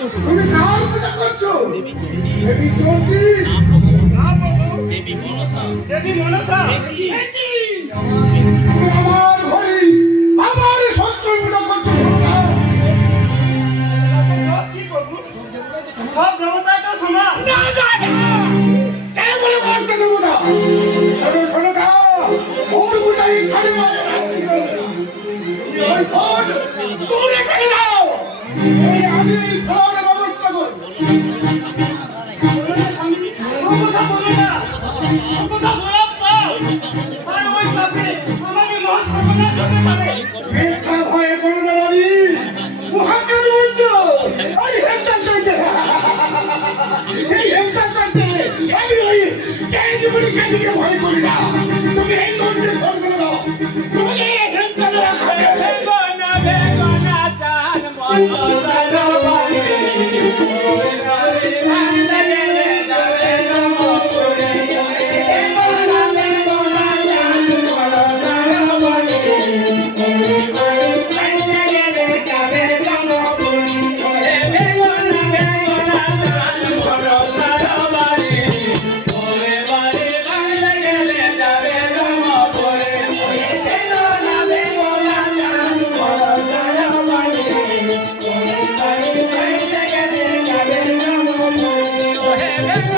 তুমি কার পূজা করছো? দেবী চণ্ডী না বাবু, দেবী মনসা। দেবী মনসা তুমি আমার ভাই, আমার শত্রু পূজা করছো না? কি করবো? সব দেবতাই তো সমান। না না না, কেন বলে মানতে দেবো না? শোনো শোনো না, ওর পূজাই খালি মারে রাখতে চলবে না। ওই ফোন তুমি এখানে নাও, আমি ফোনের ব্যবস্থা করবো। মিথ্যা ভয়ে করবে রানী, মহাকাল বলছো ওই হেমচাঁদ চাইতে, এই হেমচাঁদ চাইতে আমি ওই চ্যারিটিবলি ক্যান্ডিকে ভয় করি না। তুমি এই মন্দির ফোন করে দাও, তুমি এই হেমচাঁদের বেগনা বেগনা চান মনসা রবানি ওই রানী ভান্ডা গেলে যাবে নমপুরে বেগনা বেগনা চান মনসা রবানি ওই রানী ভান্ডা গেলে যাবে নমপুরে বেগনা বেগনা চান মনসা রবানি ওই রানী ভান্ডা গেলে যাবে নমপুরে বেগনা বেগনা চান মনসা রবানি ওই রানী ভান্ডা গেলে যাবে নমপুরে